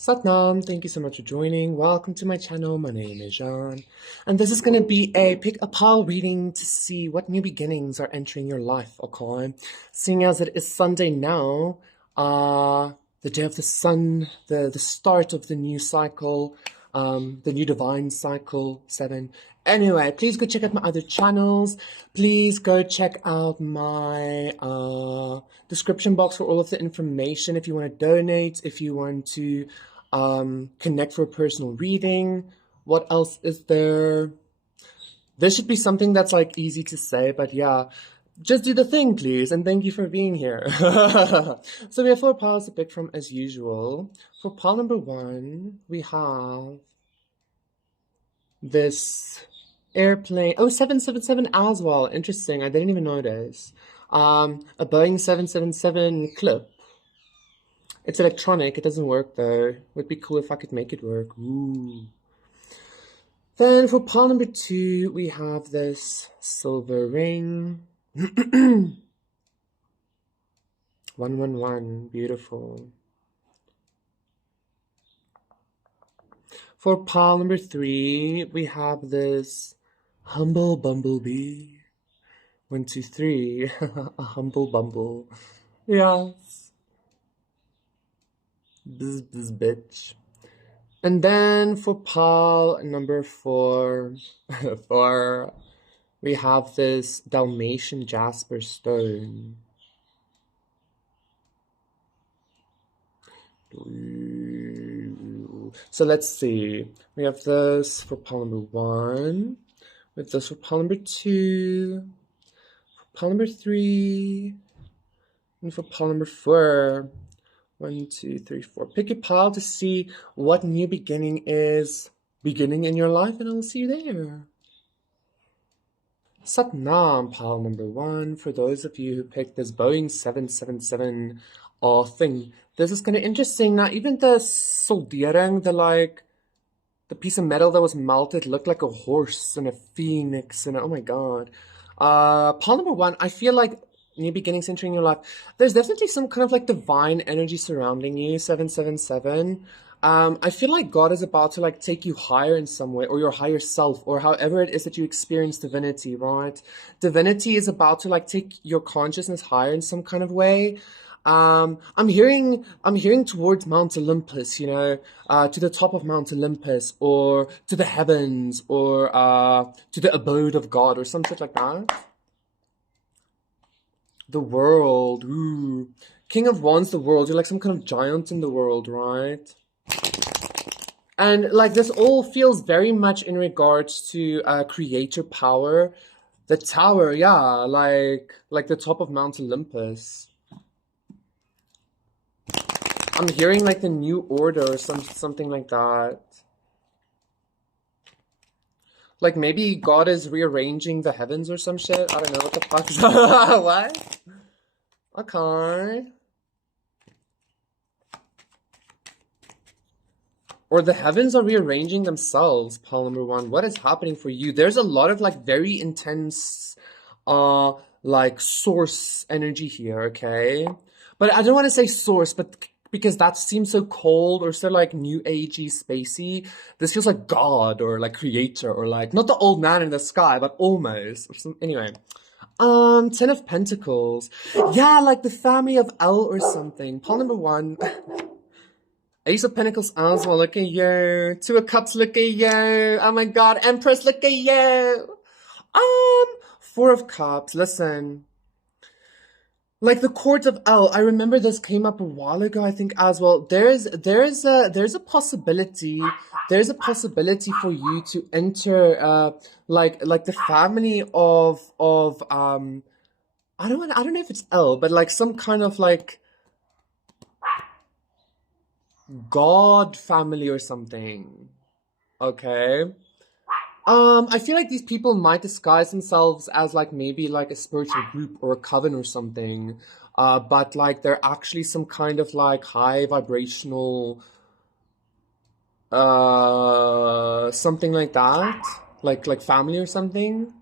Satnam, thank you so much for joining. Welcome to my channel. My name is Jean, and this is going to be a pick a pile reading to see what new beginnings are entering your life, okay? Seeing as it is Sunday now, the day of the sun, the start of the new cycle, the new divine cycle 7. Anyway, please go check out my other channels. Please go check out my description box for all of the information if you want to donate, if you want to connect for a personal reading. What else is there? This should be something that's like easy to say, but yeah, just do the thing, please, and thank you for being here. So we have 4 piles to pick from as usual. For pile number 1, we have this airplane. Oh, 777 as well. Interesting. I didn't even notice. A Boeing 777 clip. It's electronic. It doesn't work though. Would be cool if I could make it work. Ooh. Then for pile number 2, we have this silver ring. 111. Beautiful. For pile number 3, we have this humble bumblebee. 1, 2, 3. A humble bumble. Yes. Bzz, bzz, bitch. And then for pile number 4, we have this Dalmatian jasper stone. So let's see. We have this for pile number 1. We have this for pile number 2. For pile number 3. And for pile number 4. 1, 2, 3, 4. Pick a pile to see what new beginning is beginning in your life, and I'll see you there. Satnam, pile number 1. For those of you who picked this Boeing 777 thing, this is kind of interesting. Now, even the soldering, the piece of metal that was melted looked like a horse and a phoenix, and oh my god. Pile number 1, I feel like new beginnings entering your life. There's definitely some kind of like divine energy surrounding you, 777. I feel like God is about to like take you higher in some way, or your higher self, or however it is that you experience divinity, right? Divinity is about to like take your consciousness higher in some kind of way. I'm hearing towards Mount Olympus, you know, to the top of Mount Olympus, or to the heavens, or to the abode of God, or some shit like that. The world, ooh. King of Wands, the world. You're like some kind of giant in the world, right? And like this all feels very much in regards to creator power. The tower, yeah, like the top of Mount Olympus. I'm hearing like the new order or something like that. Like maybe God is rearranging the heavens or some shit. I don't know what the fuck. What? Okay. Or the heavens are rearranging themselves, pile number 1. What is happening for you? There's a lot of like very intense like source energy here, okay? But I don't want to say source, but because that seems so cold or so like new agey spacey. This feels like God or like creator or like not the old man in the sky, but almost. Or some, anyway. 10 of Pentacles. Yeah, like the family of L or something. Pile number 1. Ace of Pentacles as well, look at you. 2 of Cups, look at you. Oh my god, Empress, look at you. 4 of Cups, listen. Like the Court of L, I remember this came up a while ago, I think as well. There's a possibility for you to enter like the family of I don't know if it's L, but like some kind of like God family or something. Okay. I feel like these people might disguise themselves as like maybe like a spiritual group or a coven or something. But like they're actually some kind of like high vibrational something like that. Like family or something.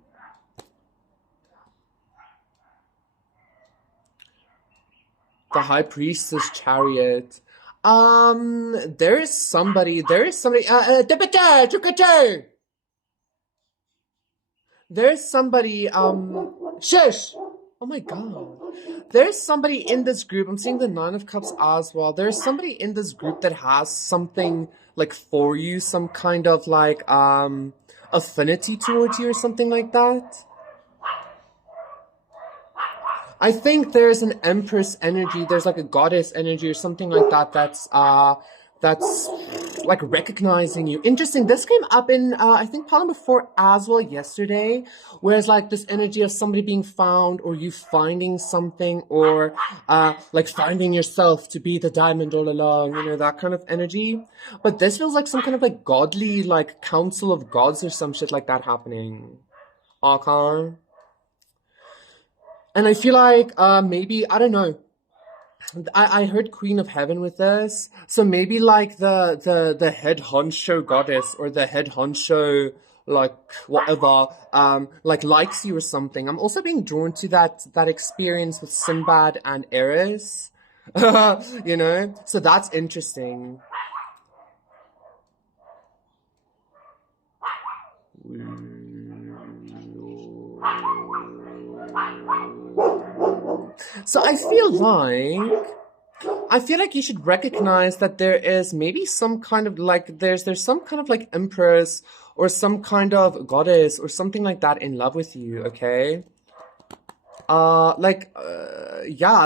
The High Priestess Chariot. There's somebody, shush! Oh my God. There's somebody in this group. I'm seeing the Nine of Cups as well. There's somebody in this group that has something like for you, some kind of like, affinity towards you or something like that. I think there's an empress energy, there's like a goddess energy or something like that that's like recognizing you. Interesting. This came up in I think Palm before as well yesterday, whereas like this energy of somebody being found or you finding something or like finding yourself to be the diamond all along, you know, that kind of energy. But this feels like some kind of like godly like council of gods or some shit like that happening. Okay. And I feel like maybe I don't know. I heard Queen of Heaven with this, so maybe like the head honcho goddess or the head honcho like whatever like likes you or something. I'm also being drawn to that experience with Sinbad and Eris, you know. So that's interesting. So I feel like you should recognize that there is maybe some kind of like there's some kind of like empress or some kind of goddess or something like that in love with you, okay? Yeah,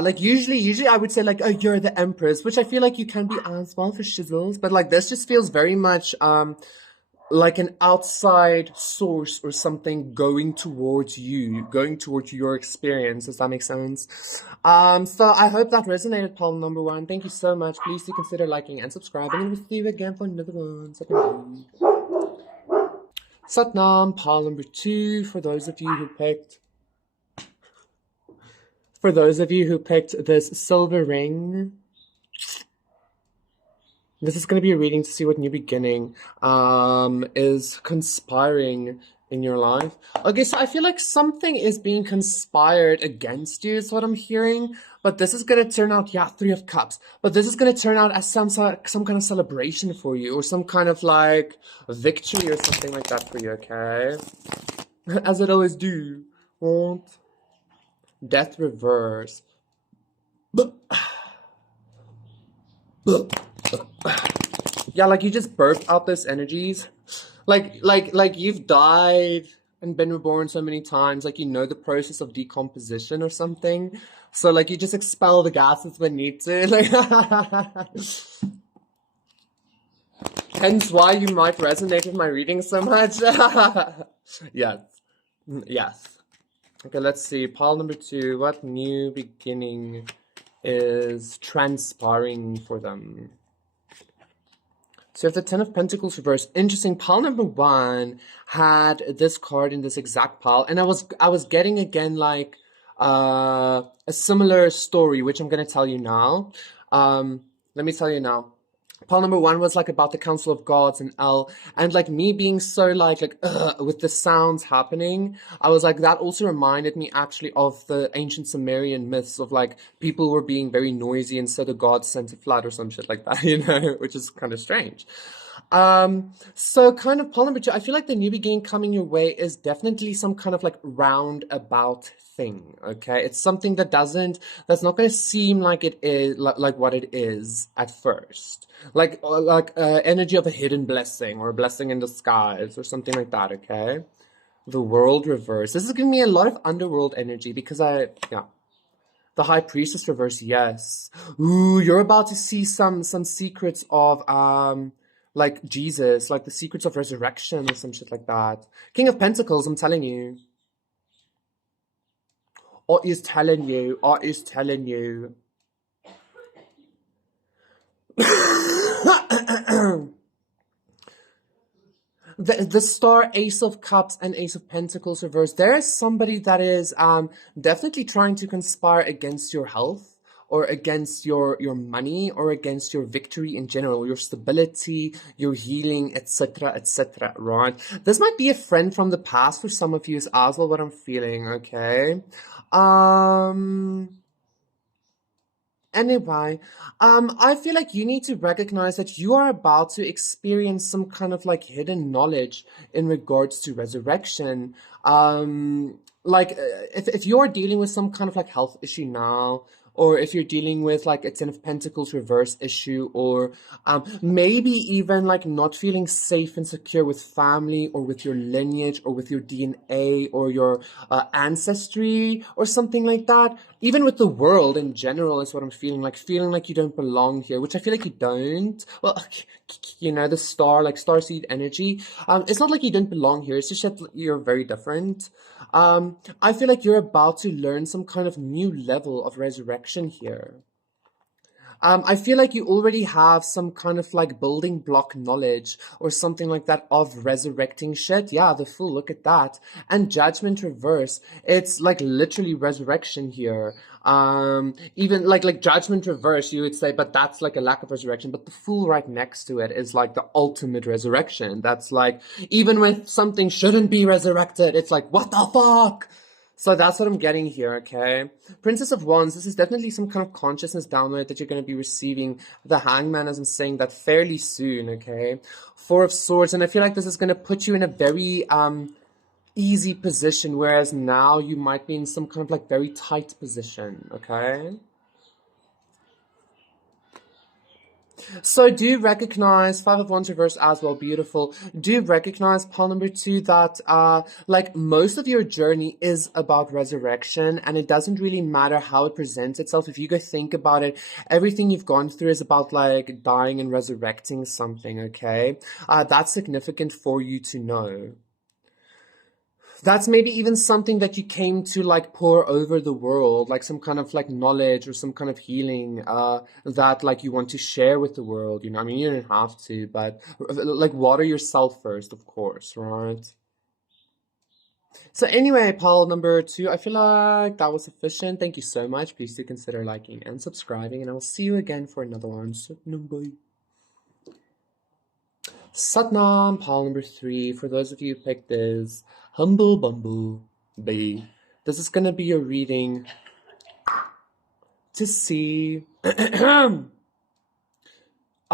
like usually I would say like, oh, you're the empress, which I feel like you can be as well for shizzles, but like this just feels very much like an outside source or something going towards you, going towards your experience. Does that make sense? So I hope that resonated, Palm number one. Thank you so much. Please do consider liking and subscribing, and we'll see you again for another one. Satnam, Palm number two. For those of you who picked this silver ring, this is going to be a reading to see what new beginning is conspiring in your life. Okay, so I feel like something is being conspired against you is what I'm hearing. But this is going to turn out, yeah, Three of Cups. But this is going to turn out as some kind of celebration for you or some kind of like victory or something like that for you, okay? As it always do. Won't. Death reverse. Yeah, like you just burped out those energies. Like you've died and been reborn so many times, like you know the process of decomposition or something. So like you just expel the gases when need to. Like hence why you might resonate with my reading so much. Yes. Yes. Okay, let's see. Pile number two. What new beginning is transpiring for them? So if the Ten of Pentacles reversed, interesting. Pile number one had this card in this exact pile, and I was getting again like a similar story, which I'm gonna tell you now. Let me tell you now. Pile number one was like about the Council of Gods and El, and like me being so like with the sounds happening, I was like, that also reminded me actually of the ancient Sumerian myths of like people were being very noisy and so the gods sent a flood or some shit like that, you know, which is kind of strange. So kind of pile number two, I feel like the new beginning coming your way is definitely some kind of like roundabout thing, okay? It's something that's not going to seem like it is, like what it is at first. Like energy of a hidden blessing or a blessing in disguise or something like that, okay? The World reverse. This is giving me a lot of underworld energy because yeah. The High Priestess reverse, yes. Ooh, you're about to see some secrets of, like Jesus, like the secrets of resurrection or some shit like that. King of Pentacles, I'm telling you. Or is telling you. The Star, Ace of Cups, and Ace of Pentacles reverse. There is somebody that is definitely trying to conspire against your health or against your money or against your victory in general, your stability, your healing, etc., right? This might be a friend from the past for some of you as well, what I'm feeling, okay? Anyway, I feel like you need to recognize that you are about to experience some kind of like hidden knowledge in regards to resurrection. If you're dealing with some kind of like health issue now, or if you're dealing with like a Ten of Pentacles reverse issue, or maybe even like not feeling safe and secure with family or with your lineage or with your DNA or your ancestry or something like that. Even with the world in general is what I'm feeling like you don't belong here, which I feel like you don't. Well, the star, like starseed energy. It's not like you don't belong here. It's just that you're very different. I feel like you're about to learn some kind of new level of resurrection here. I feel like you already have some kind of like building block knowledge or something like that of resurrecting shit. Yeah, the Fool, look at that. And Judgment reverse. It's like literally resurrection here. Even like Judgment reverse, you would say, but that's like a lack of resurrection. But the Fool right next to it is like the ultimate resurrection. That's like, even when something shouldn't be resurrected, it's like, what the fuck? So that's what I'm getting here, okay? Princess of Wands, this is definitely some kind of consciousness download that you're going to be receiving. The Hangman, as I'm saying, that fairly soon, okay? Four of Swords, and I feel like this is going to put you in a very easy position, whereas now you might be in some kind of like very tight position, okay? So do you recognize Five of Wands reverse as well? Beautiful. Do you recognize pile number 2 that like most of your journey is about resurrection, and it doesn't really matter how it presents itself. If you go think about it, everything you've gone through is about like dying and resurrecting something, okay? That's significant for you to know. That's maybe even something that you came to like pour over the world, like some kind of like knowledge or some kind of healing that like you want to share with the world, I mean, you don't have to, but like water yourself first, of course, right? So anyway, pile number 2, I feel like that was sufficient. Thank you so much. Please do consider liking and subscribing, and I will see you again for another one. Bye. Satnam, pile number 3. For those of you who picked this, Humble Bumble Bee. This is going to be your reading to see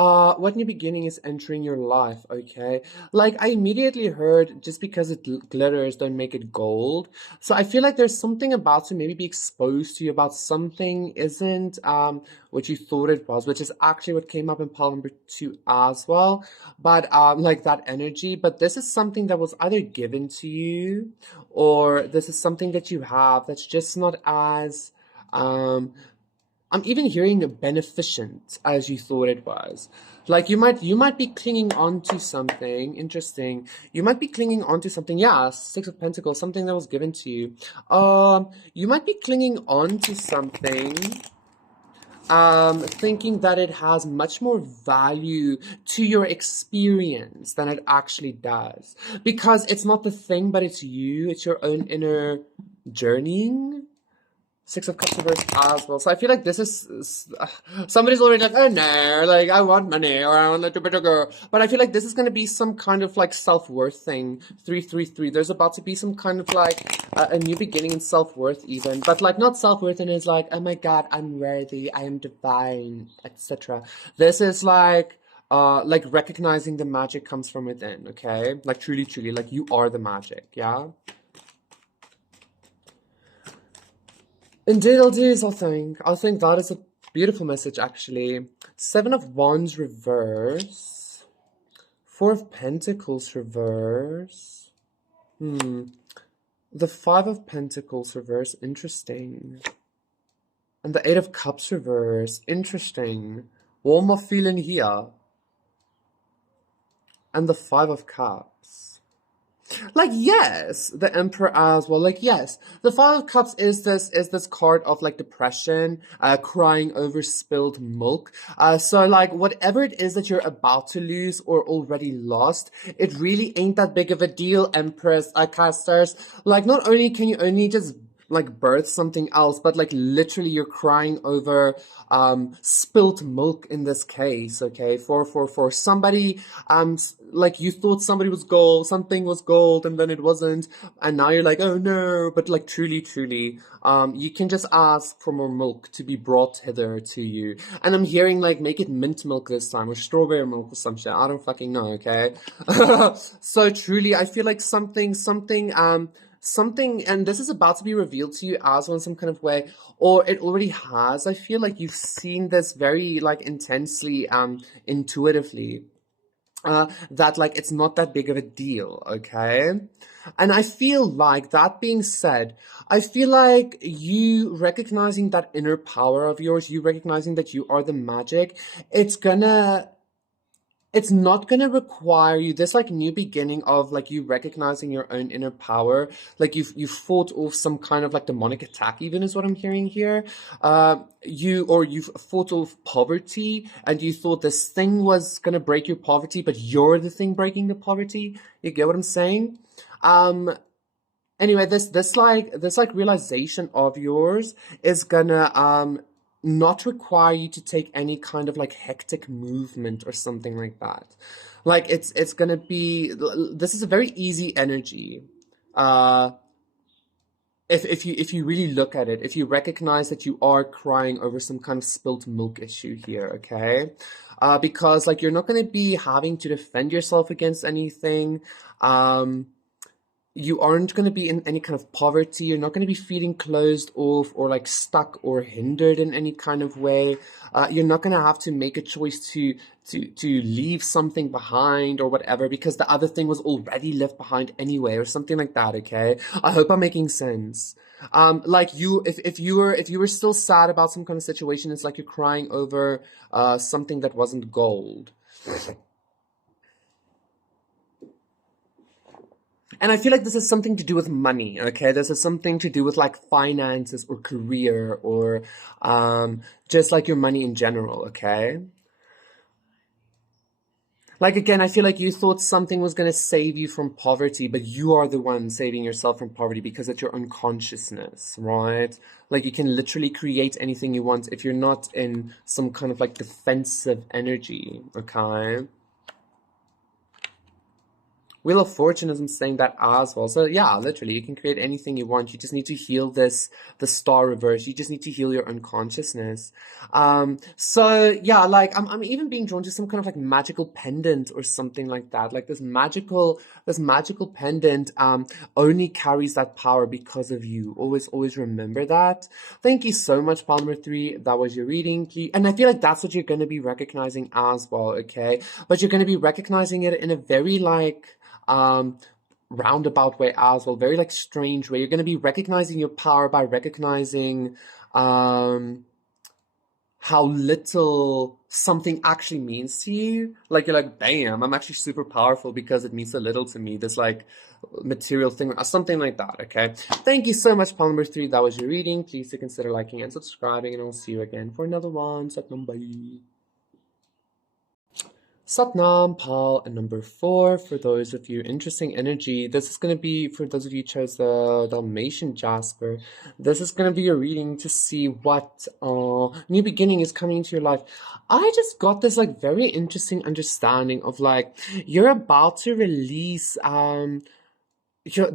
what new beginning is entering your life, okay? Like, I immediately heard just because it glitters, don't make it gold. So I feel like there's something about to maybe be exposed to you about something isn't what you thought it was, which is actually what came up in pile number 2 as well. But like that energy, but this is something that was either given to you, or this is something that you have that's just not as I'm even hearing beneficent as you thought it was. Like you might be clinging on to something interesting. You might be clinging on to something. Yeah, Six of Pentacles, something that was given to you. You might be clinging on to something, thinking that it has much more value to your experience than it actually does. Because it's not the thing, but it's you. It's your own inner journeying. Six of Cups reversed as well. So I feel like this is somebody's already like, oh no, like I want money or I want a better girl. But I feel like this is going to be some kind of like self-worth thing. 333. There's about to be some kind of like a new beginning in self-worth even. But like not self-worth and it's like, oh my God, I'm worthy, I am divine, etc. This is like recognizing the magic comes from within, okay? Like truly, truly, like you are the magic, yeah? Indeed, I think. I think that is a beautiful message, actually. Seven of Wands reverse. Four of Pentacles reverse. The Five of Pentacles reverse. Interesting. And the Eight of Cups reverse. Interesting. What am I feeling here? And the Five of Cups. Like, yes, the Emperor as well. Like, yes, the Five of Cups is this card of like depression, crying over spilled milk. So like whatever it is that you're about to lose or already lost, it really ain't that big of a deal, Empress, casters. Like, not only can you only just like birth something else, but like literally you're crying over spilt milk in this case, okay? For somebody, like you thought somebody was gold, something was gold, and then it wasn't, and now you're like, oh no, but like truly, you can just ask for more milk to be brought hither to you. And I'm hearing like make it mint milk this time, or strawberry milk or some shit. I don't fucking know, okay? So truly, I feel like something, and this is about to be revealed to you as well in some kind of way, or it already has. I feel like you've seen this very like intensely, intuitively, that like it's not that big of a deal, okay? And I feel like, that being said, I feel like you recognizing that inner power of yours, you recognizing that you are the magic, it's not gonna require you this like new beginning of like you recognizing your own inner power. Like you've fought off some kind of like demonic attack, even, is what I'm hearing here. You've fought off poverty, and you thought this thing was gonna break your poverty, but you're the thing breaking the poverty. You get what I'm saying? Anyway, this like realization of yours is gonna not require you to take any kind of like hectic movement or something like that. Like it's gonna be, this is a very easy energy. If you really look at it, if you recognize that you are crying over some kind of spilt milk issue here, okay? Because like you're not gonna be having to defend yourself against anything. You aren't going to be in any kind of poverty. You're not going to be feeling closed off or like stuck or hindered in any kind of way. You're not going to have to make a choice to leave something behind or whatever, because the other thing was already left behind anyway, or something like that. Okay, I hope I'm making sense. Like if you were still sad about some kind of situation, it's like you're crying over something that wasn't gold. And I feel like this has something to do with money, okay? This has something to do with like finances or career, or just like your money in general, okay? Like again, I feel like you thought something was going to save you from poverty, but you are the one saving yourself from poverty because it's your unconsciousness, right? Like you can literally create anything you want if you're not in some kind of like defensive energy, okay? Wheel of Fortune is saying that as well. So yeah, literally, you can create anything you want. You just need to heal the star reverse. You just need to heal your unconsciousness. So yeah, like I'm even being drawn to some kind of like magical pendant or something like that. Like this magical pendant only carries that power because of you. Always remember that. Thank you so much, pile number 3. That was your reading. And I feel like that's what you're going to be recognizing as well, okay? But you're going to be recognizing it in a very like roundabout way as well, very like strange way. You're going to be recognizing your power by recognizing how little something actually means to you. Like you're like, bam, I'm actually super powerful because it means so little to me, this like material thing or something like that. Okay, thank you so much, pile number 3. That was your reading. Please do consider liking and subscribing, and I'll see you again for another one. Satnam, bye. Satnam, Pal, and number 4, for those of you interesting energy. This is going to be, for those of you who chose the Dalmatian Jasper, this is going to be your reading to see what new beginning is coming into your life. I just got this like very interesting understanding of like, you're about to release, the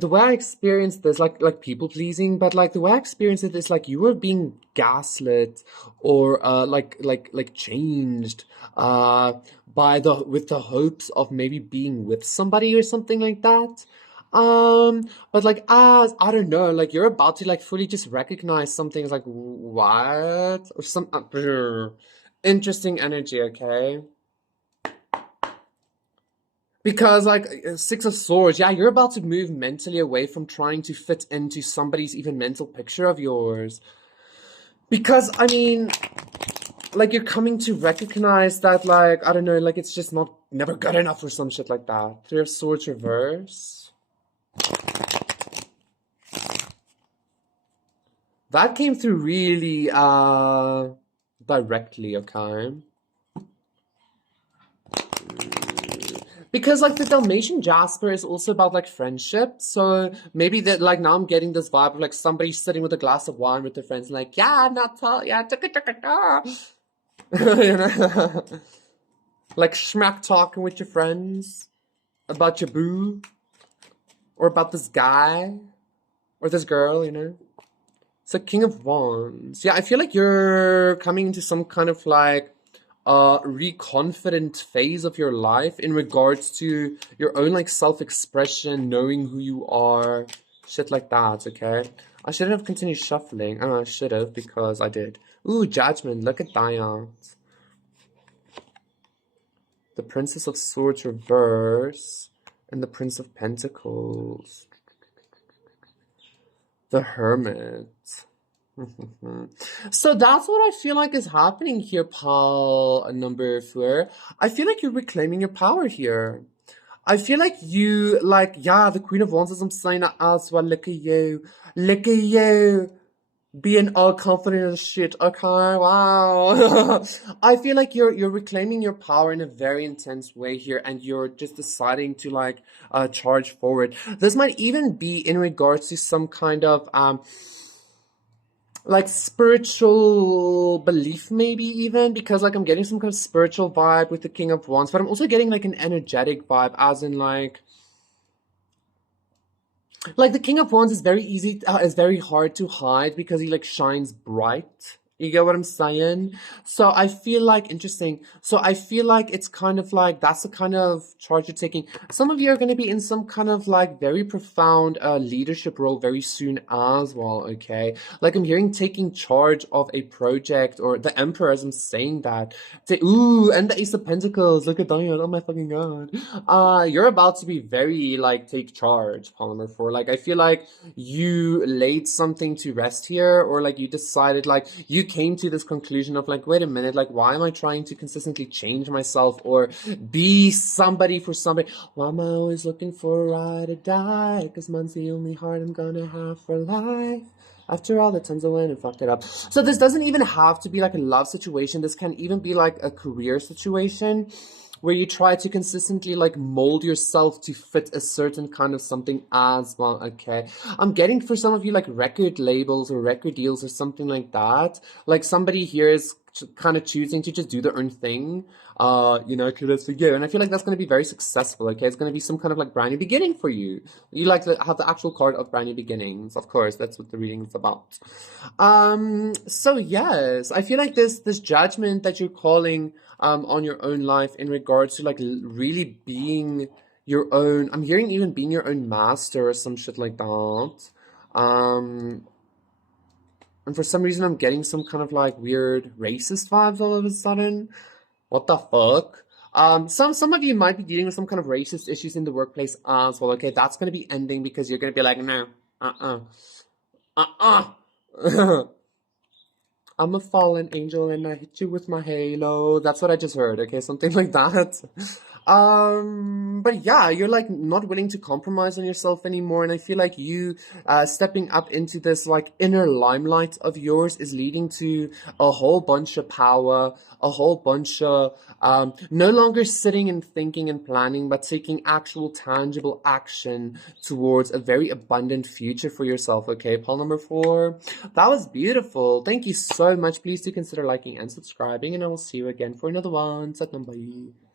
way I experienced this, like people pleasing, but like the way I experienced it is like you were being gaslit or like changed with the hopes of maybe being with somebody or something like that. But like as I don't know, like you're about to like fully just recognize something as like what or some interesting energy, okay? Because like 6 of Swords, yeah, you're about to move mentally away from trying to fit into somebody's even mental picture of yours. Because I mean, like you're coming to recognize that like, I don't know, like it's just never good enough or some shit like that. 3 of Swords reverse. That came through really directly, okay? Because like the Dalmatian Jasper is also about like friendship. So maybe that like now I'm getting this vibe of like somebody sitting with a glass of wine with their friends and like, yeah, Natal, yeah, you know, like smack talking with your friends about your boo or about this guy or this girl, you know. It's like King of Wands. Yeah, I feel like you're coming into some kind of like reconfident phase of your life in regards to your own like self-expression, knowing who you are, shit like that, okay? I shouldn't have continued shuffling. I know I should have because I did. Ooh, Judgment, look at that. The Princess of Swords reverse and the Prince of Pentacles. The Hermit. So that's what I feel like is happening here, pal number 4. I feel like you're reclaiming your power here. I feel like you, like, yeah, the Queen of Wands is I'm saying that as well. Look at you. Look at you. Being all confident as shit. Okay, wow. I feel like you're reclaiming your power in a very intense way here, and you're just deciding to like charge forward. This might even be in regards to some kind of like spiritual belief, maybe even, because like I'm getting some kind of spiritual vibe with the King of Wands, but I'm also getting like an energetic vibe, as in like the King of Wands is very easy, is very hard to hide because he like shines bright. You get what I'm saying? So I feel like, interesting. So I feel like it's kind of like, that's the kind of charge you're taking. Some of you are going to be in some kind of like very profound leadership role very soon as well, okay? Like I'm hearing taking charge of a project, or the Emperor as I'm saying that. Ooh, and the Ace of Pentacles. Look at that. Oh my fucking god. You're about to be very like take charge, Polymer 4. Like I feel like you laid something to rest here, or like you decided, like you came to this conclusion of like, wait a minute, like why am I trying to consistently change myself or be somebody for somebody? Why am I always looking for a ride or die? Cause mine's the only heart I'm gonna have for life. After all the times I went and fucked it up. So this doesn't even have to be like a love situation. This can even be like a career situation where you try to consistently like mold yourself to fit a certain kind of something as well, okay? I'm getting for some of you like record labels or record deals or something like that. Like somebody here is kind of choosing to just do their own thing, you know, kudos for you. And I feel like that's going to be very successful, okay? It's going to be some kind of like brand new beginning for you. You like to have the actual card of brand new beginnings. Of course, that's what the reading is about. So yes, I feel like this judgment that you're calling on your own life in regards to like really being your own, I'm hearing even being your own master or some shit like that. And for some reason, I'm getting some kind of like weird racist vibes all of a sudden. What the fuck? Some of you might be dealing with some kind of racist issues in the workplace as well. Okay, that's gonna be ending because you're gonna be like, no, I'm a fallen angel and I hit you with my halo. That's what I just heard, okay? Something like that. But yeah, you're like not willing to compromise on yourself anymore, and I feel like you stepping up into this like inner limelight of yours is leading to a whole bunch of power, a whole bunch of no longer sitting and thinking and planning, but taking actual tangible action towards a very abundant future for yourself, okay? Pile number 4. That was beautiful. Thank you so much. Please do consider liking and subscribing, and I will see you again for another one. Satnam, bye.